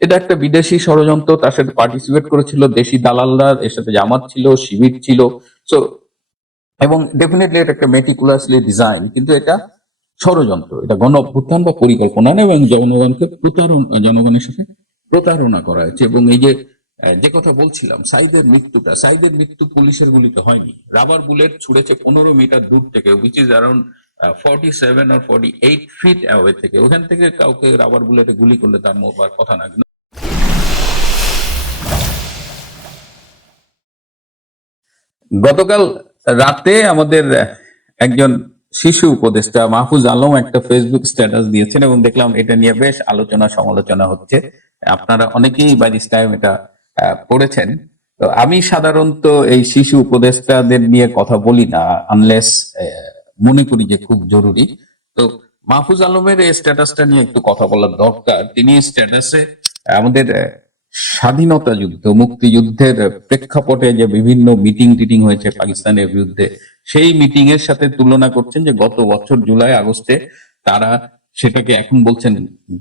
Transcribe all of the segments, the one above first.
এটা একটা বিদেশি ষড়যন্ত্র, তার সাথে পার্টিসিপেট করেছিল দেশি দালালরা, এর সাথে জামাত ছিল, শিবির ছিল। সো এবং ডেফিনেটলি এটা একটা মেটিকুলাসলি ডিজাইন কিন্তু এটা ষড়যন্ত্র, এটা গণ অভ্যুত্থান বা পরিকল্পনা না, এবং জনগণকে প্রতারণা, জনগণের সাথে প্রতারণা করা হয়েছে। এবং এই যে যে কথা বলছিলাম, সাইদের মৃত্যুটা, সাইদের মৃত্যু পুলিশের গুলিতে হয়নি। রাবার বুলেট ছুড়েছে পনেরো মিটার দূর থেকে which is around forty seven R forty eight feet away থেকে। ওখান থেকে কাউকে রাবার বুলেটে গুলি করলে তার মরবার কথা না। গতকাল রাতে আমাদের একজন শিশু উপদেষ্টা মাহফুজ আলম একটা ফেসবুক স্ট্যাটাস দিয়েছেন এবং দেখলাম এটা নিয়ে বেশ আলোচনা সমালোচনা হচ্ছে। আপনারা অনেকেই বাই দিস টাইম এটা পড়েছেন। তো আমি সাধারণত এই শিশু উপদেষ্টাদের নিয়ে কথা বলি না আনলেস মনে করি যে খুব জরুরি। তো মাহফুজ আলমের এই স্ট্যাটাসটা নিয়ে একটু কথা বলার দরকার। তিনি স্ট্যাটাসে আমাদের স্বাধীনতা যুদ্ধ মুক্তিযুদ্ধের প্রেক্ষাপটে যে বিভিন্ন মিটিং টিটিং হয়েছে পাকিস্তানের বিরুদ্ধে, সেই মিটিং এর সাথে তুলনা করছেন যে গত বছর জুলাই, আগস্টে তারা সেটাকে এখন বলছেন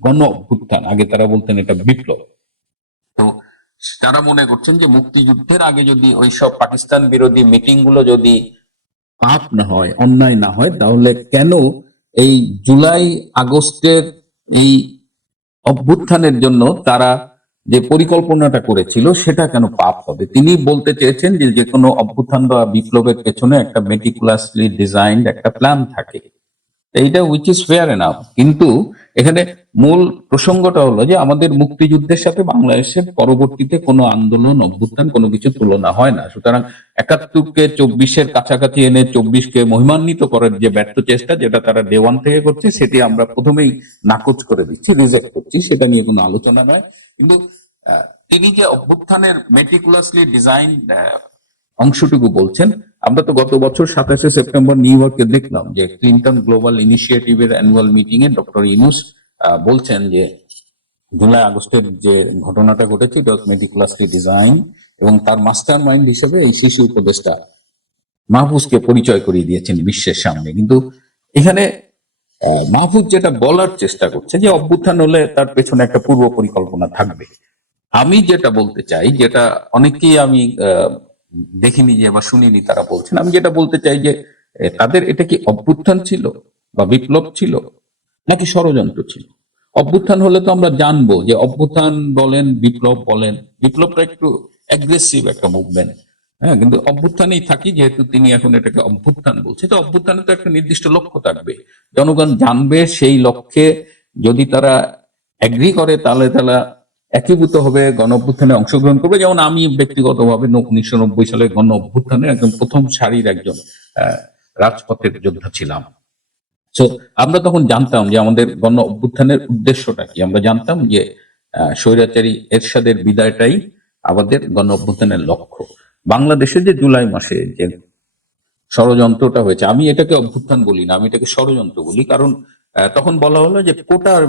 গণ অভ্যুত্থান। আগে তারা বলতেন এটা বিপ্লব। তো তারা মনে করছেন যে মুক্তিযুদ্ধের আগে যদি ওই সব পাকিস্তান বিরোধী মিটিংগুলো যদি পাপ না হয়, অন্যায় না হয়, তাহলে কেন এই জুলাই, আগস্টের এই অভ্যুত্থানের জন্য তারা যে পরিকল্পনাটা করেছিল সেটা কেন পাপ হবে? তিনি বলতে চেয়েছেন যে যে কোনো অভ্যুত্থান বা বিপ্লবের পেছনে একটা মেটিকুলাসলি ডিজাইন একটা প্ল্যান থাকে। এইটা উইচ ইজ ফেয়ার এনাফ কিন্তু এখানে মূল প্রসঙ্গটা হলো যে আমাদের মুক্তিযুদ্ধের সাথে বাংলাদেশের পরবর্তীতে কোনো আন্দোলন, অভ্যুত্থান কোনো কিছু তুলনা হয় না। সুতরাং একাত্তরকে চব্বিশের কাছাকাছি এনে চব্বিশকে মহিমান্বিত করার যে ব্যর্থ চেষ্টা যেটা তারা দেওয়ান থেকে করছে, সেটি আমরা প্রথমেই নাকচ করে দিচ্ছি, রিজেক্ট করছি, সেটা নিয়ে কোনো আলোচনা নয়। কিন্তু তিনি যে অভ্যুত্থানের মেটিকুলাসলি ডিজাইন অংশটুকু বলছেন, আমরা তো গত বছর সাতাশে সেপ্টেম্বর নিউ ইয়র্কে দেখলাম যে ক্লিন্টন গ্লোবাল ইনিশিয়েটিভের অ্যানুয়াল মিটিং এ ডক্টর ইনুস বলছেন যে জুলাই আগস্টের যে ঘটনাটা ঘটেছে, এটা মেটিকুলাসলি ডিজাইন এবং তার মাস্টার মাইন্ড হিসেবে এই শিশু উপদেষ্টা মাহফুজকে পরিচয় করিয়ে দিয়েছেন বিশ্বের সামনে। কিন্তু এখানে মাহফুজ যেটা বলার চেষ্টা করছে যে অভ্যুত্থান হলে তার পেছনে একটা পূর্ব পরিকল্পনা থাকবে। আমি যেটা বলতে চাই, যেটা অনেকেই আমি দেখিনি যে বা শুনিনি তারা বলছেন। আমি যেটা বলতে চাই যে তাদের এটা কি অভ্যুত্থান ছিল বা বিপ্লব ছিল নাকি ষড়যন্ত্র ছিল? অভ্যুত্থান হলে তো আমরা জানব যে অভ্যুত্থান বলেন, বিপ্লব বলেন, বিপ্লবটা একটু অ্যাগ্রেসিভ একটা মুভমেন্ট হ্যাঁ কিন্তু অভ্যুত্থানেই থাকি, যেহেতু তিনি এখন এটাকে অভ্যুত্থান বলছে। তো অভ্যুত্থানে তো একটা নির্দিষ্ট লক্ষ্য থাকবে। জনগণ জানবে সেই লক্ষ্যে যদি তারা অ্যাগ্রি করে, তাহলে তারা একীভূত হবে গণ অভ্যুত্থানে অংশগ্রহণ করবে। যেমন আমি ব্যক্তিগতভাবে উনিশশো নব্বই সালে গণ অভ্যুত্থানে একদম প্রথম সারির একজন রাজপথের যোদ্ধা ছিলাম। তো আমরা তখন জানতাম যে আমাদের গণ অভ্যুত্থানের উদ্দেশ্যটা কি। আমরা জানতাম যে স্বৈরাচারী এরশাদের বিদায়টাই আমাদের গণ অভ্যুত্থানের লক্ষ্য। বাংলাদেশে যে জুলাই মাসে যে ষড়যন্ত্রটা হয়েছে, আমি এটাকে অভ্যুত্থান বলি না, আমি এটাকে ষড়যন্ত্র বলি। কারণ তখন বলা হলো যে কোটার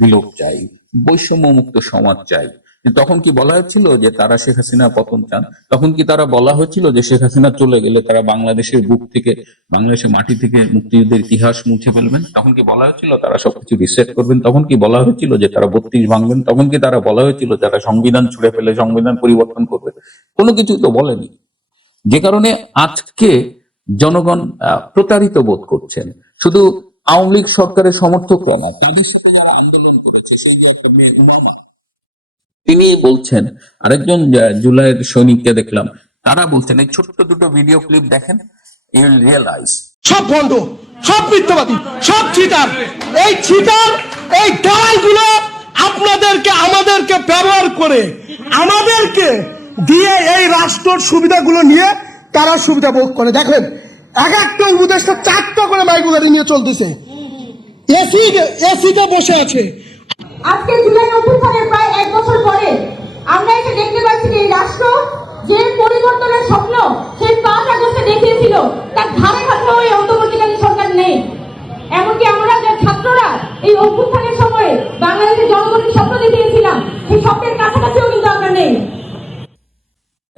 বিলোপ চাই। বৈষম্য মুক্ত সমাজ চাই। তখন কি বলা হয়েছিল যে তারা শেখ হাসিনা পতন চান? তখন কি তারা বলা হয়েছিল যে শেখ হাসিনা চলে গেলে তারা বাংলাদেশের বুক থেকে, বাংলাদেশের মাটি থেকে মুক্তিযুদ্ধের ইতিহাস মুছে ফেলবেন? তখন কি বলা হয়েছিল তারা সবকিছু রিসেট করবেন? তখন কি বলা হয়েছিল যে তারা বত্রিশ ভাঙবেন? তখন কি তারা বলা হয়েছিল যারা সংবিধান ছুড়ে ফেলে, সংবিধান পরিবর্তন করবে? কোনো কিছু তো বলেনি। যে কারণে আজকে জনগণ প্রতারিত বোধ করছেন। শুধু আওয়ামী লীগ সরকারের সমর্থকরা না তাদের সাথে যারা করেছে। তিনি বলছেন, আরেকজন জুলাইয়ের সৈনিককে দেখলাম, তারা বলছেন, এই ছোট্ট দুটো ভিডিও ক্লিপ দেখেন ইউ রিয়েলাইজ সব ভণ্ড, সব মিথ্যাবাদী, সব এই এই আপনাদেরকে, আমাদেরকে ব্যবহার করে, আমাদেরকে দিয়ে এই রাষ্ট্রের সুবিধাগুলো নিয়ে তারা সুবিধা ভোগ করে। দেখেন, এক একটা উপদেশটা চারটা করে মাইক্রো গাড়ি নিয়ে চলতেছে। এসি এসিতে বসে আছে। আজকে জুলাই অভ্যুত্থানের প্রায় এক বছর পরে আমরা এসে দেখতে পাচ্ছি যে রাষ্ট্র যে পরিবর্তনের স্বপ্ন সেই পাঁচ আগস্টে দেখিয়েছিল, তার ধারে কাছেও এই অন্তর্বর্তীকালীন সরকার নেই। এমনকি আমরা যে ছাত্ররা এই অভ্যুত্থানের সময়ে বাংলাদেশের জনগণের স্বপ্ন দেখিয়েছিলাম, সেই স্বপ্নের কাছাকাছিও কিন্তু আমরা নেই।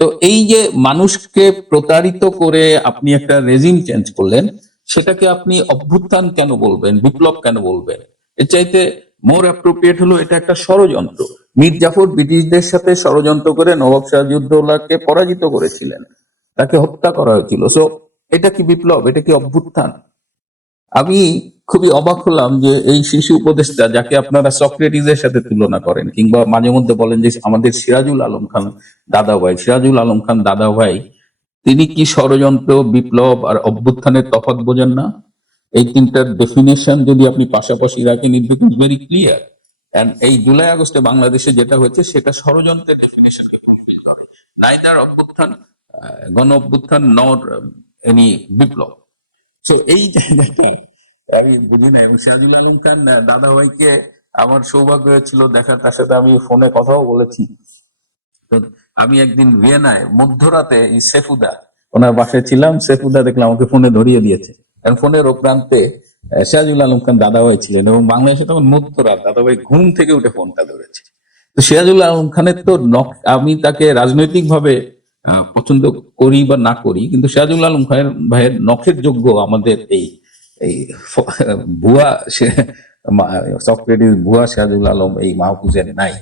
তো এই যে মানুষকে প্রতারিত করে আপনি একটা রেজিম চেঞ্জ করলেন, সেটাকে আপনি অভ্যুত্থান কেন বলবেন, বিপ্লব কেন বলবেন? এর চাইতে মোর অ্যাপ্রোপ্রিয়েট হলো এটা একটা ষড়যন্ত্র। মীর জাফর ব্রিটিশদের সাথে ষড়যন্ত্র করে নবাব সিরাজউদ্দৌলাকে পরাজিত করেছিলেন। তাকে হত্যা করা হয়েছিল। সো এটা কি বিপ্লব? এটা কি অভ্যুত্থান? আমি খুবই অবাক হলাম যে এই শিশু উপদেষ্টা যাকে আপনারা সক্রেটিসের সাথে তুলনা করেন, কিংবা মাঝে মধ্যে বলেন যে আমাদের সিরাজুল আলম খান দাদা ভাই সিরাজুল আলম খান দাদা ভাই তিনি কি ষড়যন্ত্র, বিপ্লব আর অভ্যুত্থানের তফাৎ বোঝেন না? এই তিনটার ডেফিনেশন যদি আপনি পাশাপাশি রাখেন it becomes very clear and এই জুলাই আগস্টে বাংলাদেশে যেটা হয়েছে, সেটা ষড়যন্ত্রের ডেফিনেশন নাইদার অভ্যুত্থান গণ অভ্যুত্থান নর এনি বিপ্লব। তো এই জায়গাটা আমি না সিরাজুল আলম খান দাদা ভাইকে আমার সৌভাগ্য হয়েছিল দেখা তার সাথে আমি ফোনে কথাও বলেছি। তো, আমি একদিন ভিয়েনায় মধ্যরাতে সেফুদা, ওনার বাসায় ছিলাম, সেফুদা দেখলাম আমাকে ফোনে ধরিয়ে দিয়েছে। কারণ ফোনের ও প্রান্তে সিরাজুল আলম খান দাদাভাই ছিলেন এবং বাংলাদেশে তখন মধ্যরাত দাদাভাই ঘুম থেকে উঠে ফোনটা ধরেছে। তো সিরাজুল আলম খানের তো আমি তাকে রাজনৈতিক ভাবে পছন্দ করি বা না করি, কিন্তু সিরাজুল আলম খানের ভাইয়ের নখের যোগ্য আমাদের এই এই ভুয়া সক্রেটিস ভুয়া সিরাজুল আলম এই মাহফুজের নাই।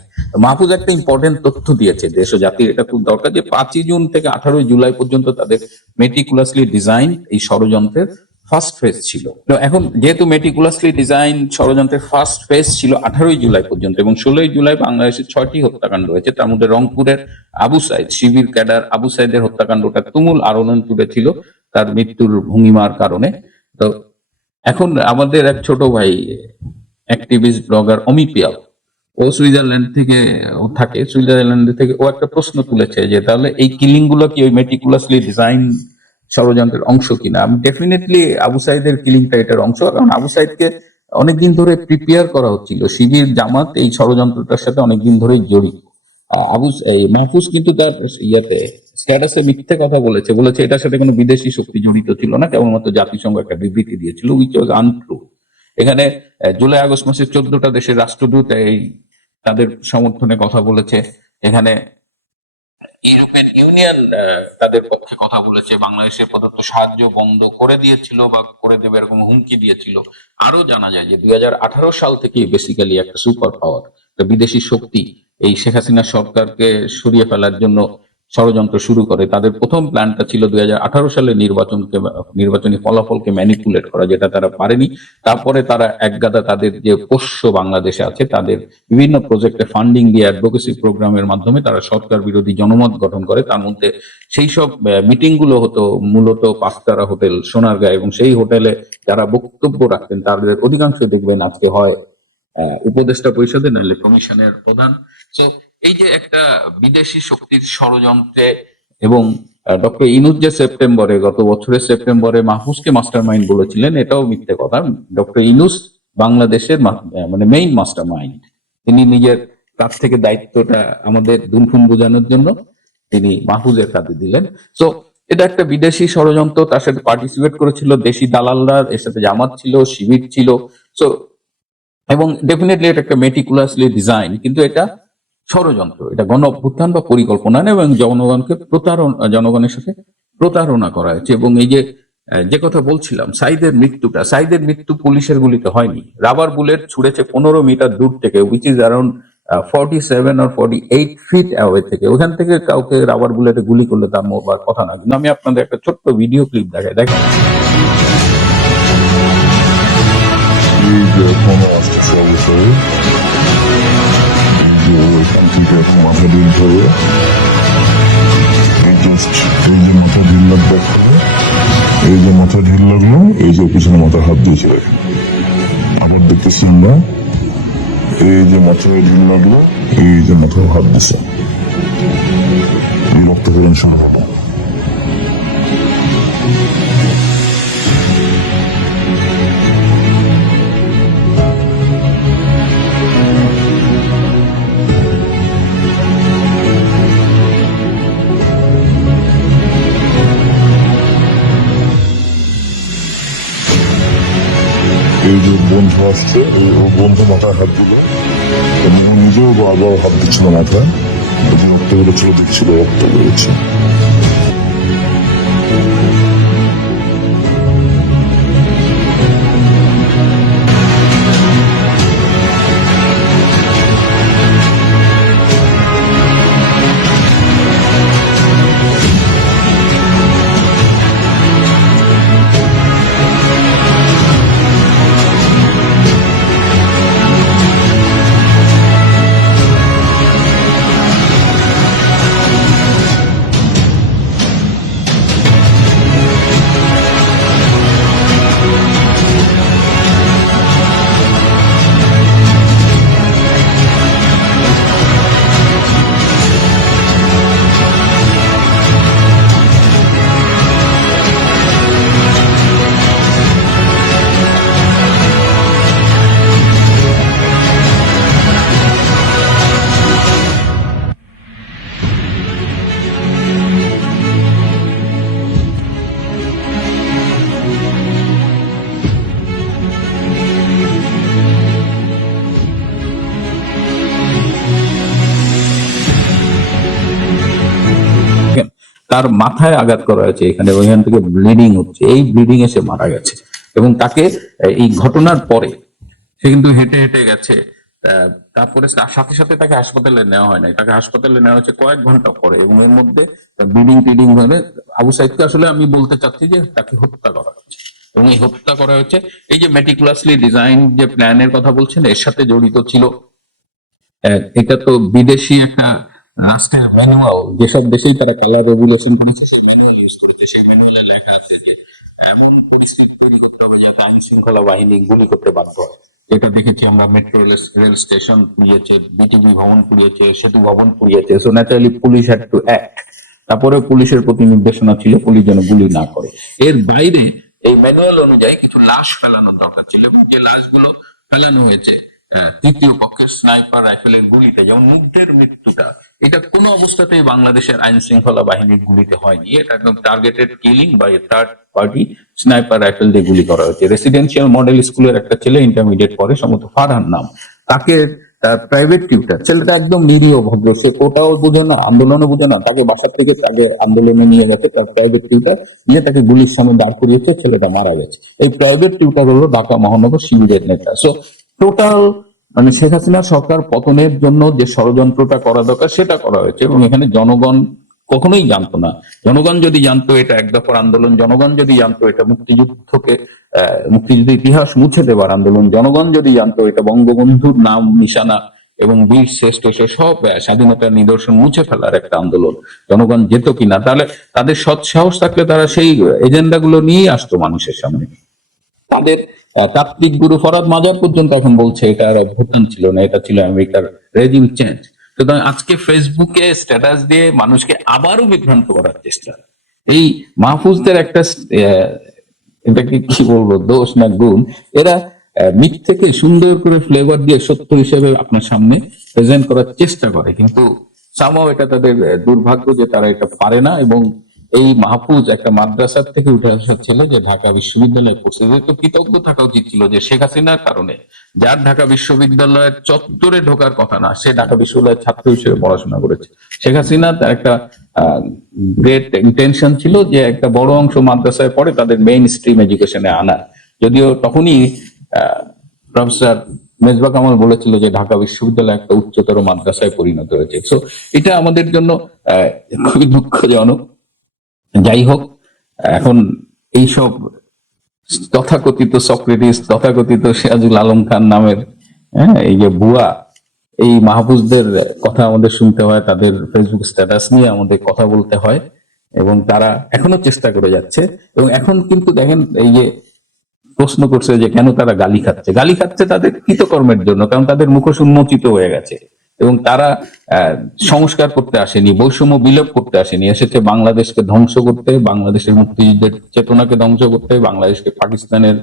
মাহফুজ একটা ইম্পর্টেন্ট তথ্য দিয়েছে, দেশ ও জাতির এটা খুব দরকার যে পাঁচই জুন থেকে আঠারোই জুলাই পর্যন্ত তাদের মেটিকুলাসলি ডিজাইন এই ষড়যন্ত্রের ফার্স্ট ফেজ ছিল। তো এখন যেহেতু মেটিকুলাসলি ডিজাইন ষড়যন্ত্রের ফার্স্ট ফেজ ছিল আঠারোই জুলাই পর্যন্ত এবং ষোলোই জুলাই বাংলাদেশে ছয়টি হত্যাকাণ্ড হয়েছে, তার মধ্যে রংপুরের আবু সাইদ, শিবির ক্যাডার আবু সাইদের হত্যাকাণ্ডটা তুমুল আলোড়ন তুলেছিল তার মৃত্যুর ভঙ্গিমার কারণে। তো এখন আমাদের এক ছোট ভাই অ্যাক্টিভিস্ট ব্লগার অমিপিয়াল ও সুইজারল্যান্ড থেকে থাকে সুইজারল্যান্ড থেকে, ও একটা প্রশ্ন তুলেছে যে তাহলে এই কিলিংগুলো কি ওই মেটিকুলাসলি ডিজাইন ষড়যন্ত্রের অংশ কিনা। আমি ডেফিনেটলি আবু সাইদের কিলিংটা এটার অংশ। কারণ আবু সাইদকে অনেকদিন ধরে প্রিপেয়ার করা হচ্ছিল। শিবির জামাত এই ষড়যন্ত্রটার সাথে অনেকদিন ধরেই জড়িত। আবু এই মাহফুজ কিন্তু তার ইয়াতে স্ট্যাটাসে মিথ্যে কথা বলেছে। বলেছে এটার সাথে কোনো বিদেশি শক্তি জড়িত ছিল না। কেবলমাত্র জাতিসংঘ একটা বিবৃতি দিয়েছিল উইচ ওয়াজ আনট্রু এখানে জুলাই আগস্ট মাসে চোদ্দটা দেশের রাষ্ট্রদূত এই তাদের সমর্থনে কথা বলেছে। এখানে ইউরোপিয়ান ইউনিয়ন তাদের পক্ষে কথা বলেছে, বাংলাদেশের প্রদত্ত সাহায্য বন্ধ করে দিয়েছিল বা করে দেবে এরকম হুমকি দিয়েছিল। আরও জানা যায় যে দুই হাজার আঠারো সাল থেকে বেসিক্যালি একটা সুপার পাওয়ার বিদেশি শক্তি এই শেখ হাসিনা সরকারকে সরিয়ে ফেলার জন্য ষড়যন্ত্র শুরু করে। তাদের প্রথম প্ল্যানটা ছিল দুই হাজার আঠারো সালে নির্বাচনকে, নির্বাচনী ফলাফলকে ম্যানিপুলেট করা, যেটা তারা পারেনি। তারপরে তারা একগাদা তাদের যে পোষ্য বাংলাদেশে আছে, তাদের বিভিন্ন প্রজেক্টে ফান্ডিং দিয়ে অ্যাডভোকেসি প্রোগ্রামের মাধ্যমে তারা সরকার বিরোধী জনমত গঠন করে। তার মধ্যে সেই সব মিটিংগুলো হতো, মূলত পাঁচতারা হোটেল, সোনারগাঁ, এবং সেই হোটেলে যারা বক্তব্য রাখতেন, তাদের অধিকাংশ দেখবেন আজকে হয় উপদেষ্টা পরিষদে, নাহলে কমিশনের প্রধান। তো এই যে একটা বিদেশি শক্তির ষড়যন্ত্রে এবং ডক্টর ইনুজ যে সেপ্টেম্বরে, গত বছরের সেপ্টেম্বরে মাহফুজকে মাস্টার মাইন্ড বলেছিলেন, এটাও মিথ্যে কথা। ডক্টর ইনুস বাংলাদেশের মানে মেইন মাস্টার মাইন্ড তিনি নিজের কাছ থেকে দায়িত্বটা আমাদের দুনফুন বোঝানোর জন্য তিনি মাহফুজের কাঁধে দিলেন। সো এটা একটা বিদেশি ষড়যন্ত্র, তার সাথে পার্টিসিপেট করেছিল দেশি দালালরা, এর সাথে জামাত ছিল, শিবির ছিল। সো এবং ডেফিনেটলি এটা একটা মেটিকুলাসলি ডিজাইন কিন্তু এটা ষড়যন্ত্র, এটা গণ অভ্যুত্থান বা পরিকল্পনা এবং জনগণকে প্রতারণা, জনগণের সাথে প্রতারণা করা হয়েছে। এবং এই যে যে কথা বলছিলাম, সাইদের মৃত্যুটা, সাইদের মৃত্যু পুলিশের গুলিতে হয়নি। রাবার বুলেট ছুড়েছে পনেরো মিটার দূর থেকে which is around forty seven R forty eight feet away থেকে। ওখান থেকে কাউকে রাবার বুলেটে গুলি করলে তার কথা না। কিন্তু আমি আপনাদের একটা ছোট্ট ভিডিও ক্লিপ দেখাই। দেখেন। যে এখনও আসতেছে অবসরে যে এখান থেকে এখন মাথা ঢিল ধরে এই যে মাথা ঢিল লাগবে এই যে মাথা ঢিল লাগল এই যে পিছনে মাথা হাত দিয়েছে। আবার দেখতেছি আমরা এই যে মাথায় ঢিল লাগল এই যে মাথায় হাত দিছে এই রক্ত ফেরেন সম্ভব বন্ধু আসছে ও বন্ধু মাথায় হাত দিল। নিজেও বারবার হাত দিচ্ছিল মাথায়। যে রক্ত বেরোচ্ছিল দেখছিল রক্ত বেরোচ্ছে। তার মাথায় আঘাত করা হয়েছে এখানে, ওইখান থেকে ব্লিডিং হচ্ছে। এই ব্লিডিং এ সে মারা গেছে। এবং তাকে এই ঘটনার পরে সে কিন্তু হেঁটে হেঁটে গেছে। তারপরে তার সাথে সাথে তাকে হাসপাতালে নেওয়া হয় নাই। তাকে হাসপাতালে নেওয়া হচ্ছে কয়েক ঘণ্টা পরে। এবং এর মধ্যে ব্লিডিং টিডিং ধরে আবু সাইদকে আসলে আমি বলতে চাচ্ছি যে তাকে হত্যা করা হচ্ছে এবং এই হত্যা করা হচ্ছে এই যে মেটিকুলাসলি ডিজাইন যে প্ল্যানের কথা বলছেন, এর সাথে জড়িত ছিল। এটা তো বিদেশি একটা রাষ্ট্রের ম্যানুয়াল যেসব দেশেই তারা কালার রেগুলেশন করেছে, সেই ম্যানুয়াল ইউজ করেছে, সেই ম্যানুয়ালে লেখা আছে যে, এমন পরিস্থিতি তৈরি করতে হবে যাতে আইন শৃঙ্খলা বাহিনী গুলি করতে বাধ্য হয়। এটা দেখেছি আমরা মেট্রো রেল স্টেশন পুড়িয়েছে বিটিভি ভবন পুড়িয়েছে, সেতু ভবন পুড়িয়েছে so naturally police had to act তারপরে পুলিশের প্রতি নির্দেশনা ছিল, পুলিশ যেন গুলি না করে। এর বাইরে এই ম্যানুয়াল অনুযায়ী কিছু লাশ ফেলানোর দরকার ছিল, এবং যে লাশগুলো ফেলানো হয়েছে তৃতীয় পক্ষের স্নাইপার রাইফেলের গুলিতে, যেমন মুগ্ধের মৃত্যুটা, এটা কোনো অবস্থাতেই বাংলাদেশের আইন শৃঙ্খলা বাহিনীর গুলিতে হয়নি। এটা একদম targeted killing by third party sniper rifle দিয়ে গুলি করা হয়েছে। রেসিডেন্সিয়াল মডেল স্কুলের একটা ছেলে ইন্টারমিডিয়েট পরে, সম্ভবত ফারহান নাম। তাকে প্রাইভেট টিউটার ছেলেটা একদম নিরীহ ভদ্র, সে কোটাও বুঝে না আন্দোলনও বুঝে না, তাকে বাসা থেকে তাকে আন্দোলনে নিয়ে গেছে, তার প্রাইভেট টিউটার নিয়ে তাকে গুলির সামনে দাঁড় করিয়েছে, ছেলেটা মারা গেছে। এই প্রাইভেট টিউটার হলো ঢাকা মহানগর শিবিরের নেতা। সো টোটাল মানে শেখ হাসিনা সরকার পতনের জন্য যে ষড়যন্ত্রটা করা দরকার সেটা করা হয়েছে এবং এখানে জনগণ কখনোই জানতো না। জনগণ যদি জানতো এটা এক দফার আন্দোলন জনগণ যদি জানতো এটা মুক্তিযুদ্ধকে আহ, মুক্তিযুদ্ধের ইতিহাস মুছে দেবার আন্দোলন জনগণ যদি জানতো এটা বঙ্গবন্ধুর নাম নিশানা এবং বীর শ্রেষ্ঠ সে সব স্বাধীনতার নিদর্শন মুছে ফেলার একটা আন্দোলন। জনগণ যেত কিনা তাহলে তাদের সৎ সাহস থাকলে তারা সেই এজেন্ডা গুলো নিয়েই আসতো মানুষের সামনে। তাদের তাত্ত্বিক গুরু ফরাদ মাজার পর্যন্ত এখন বলছে এটা আর ভুটান ছিল না, এটা ছিল আমেরিকার রেজিম চেঞ্জ সুতরাং আজকে ফেসবুকে স্ট্যাটাস দিয়ে মানুষকে আবারও বিভ্রান্ত করার চেষ্টা। এই মাহফুজদের একটা এটাকে কি বলব, দোষ না গুণ, এরা মিথ থেকে সুন্দর করে ফ্লেভার দিয়ে সত্য হিসেবে আপনার সামনে প্রেজেন্ট করার চেষ্টা করে। কিন্তু সামাও এটা তাদের দুর্ভাগ্য যে তারা এটা পারে না এবং এই মাহফুজ একটা মাদ্রাসার থেকে উঠে আসা ছেলে যে ঢাকা বিশ্ববিদ্যালয়ে পড়ছে। যে তো কৃতজ্ঞ থাকা উচিত ছিল যে শেখ হাসিনার কারণে যার ঢাকা বিশ্ববিদ্যালয়ের চত্বরে ঢোকার কথা না, সে ঢাকা বিশ্ববিদ্যালয়ের ছাত্র হিসেবে পড়াশোনা করেছে। শেখ হাসিনা তার একটা গ্রেট ইন্টেনশন ছিল যে একটা বড় অংশ মাদ্রাসায় পড়ে তাদের মেইন স্ট্রিম এডুকেশনে আনা যদিও তখনই প্রফেসর মেজবা কামাল বলেছিল যে ঢাকা বিশ্ববিদ্যালয় একটা উচ্চতর মাদ্রাসায় পরিণত হয়েছে। তো এটা আমাদের জন্য খুবই দুঃখজনক। যাই হোক এখন এইসব তথাকথিত সক্রেটিস, তথাকথিত সিরাজুল আলম খান নামের হ্যাঁ এই যে বুয়া, এই মাহফুজদের কথা আমাদের শুনতে হয়, তাদের ফেসবুক স্ট্যাটাস নিয়ে আমাদের কথা বলতে হয়, এবং তারা এখনও চেষ্টা করে যাচ্ছে, এবং এখন কিন্তু দেখেন এই যে প্রশ্ন করছে যে কেন তারা গালি খাচ্ছে। গালি খাচ্ছে তাদের কৃতকর্মের জন্য, কারণ তাদের মুখোশ উন্মোচিত হয়ে গেছে। এবং তারা সংস্কার করতে আসেনি, বৈষম্য বিলোপ করতে আসেনি। এসেছে বাংলাদেশকে ধ্বংস করতে, বাংলাদেশের মুক্তিযুদ্ধের চেতনাকে ধ্বংস করতে, বাংলাদেশকে পাকিস্তানের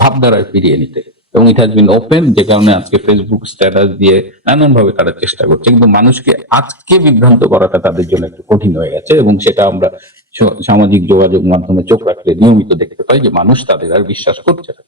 ভাবধারায় ফিরিয়ে নিতে। এবং ইট হ্যাজ বিন ওপেন যে কারণে আজকে ফেসবুক স্ট্যাটাস দিয়ে নানান ভাবে তারা চেষ্টা করছে। কিন্তু মানুষকে আজকে বিভ্রান্ত করাটা তাদের জন্য একটু কঠিন হয়ে গেছে এবং সেটা আমরা সামাজিক যোগাযোগ মাধ্যমে চোখ রাখলে নিয়মিত দেখতে পাই যে মানুষ তাদের আর বিশ্বাস করছে না।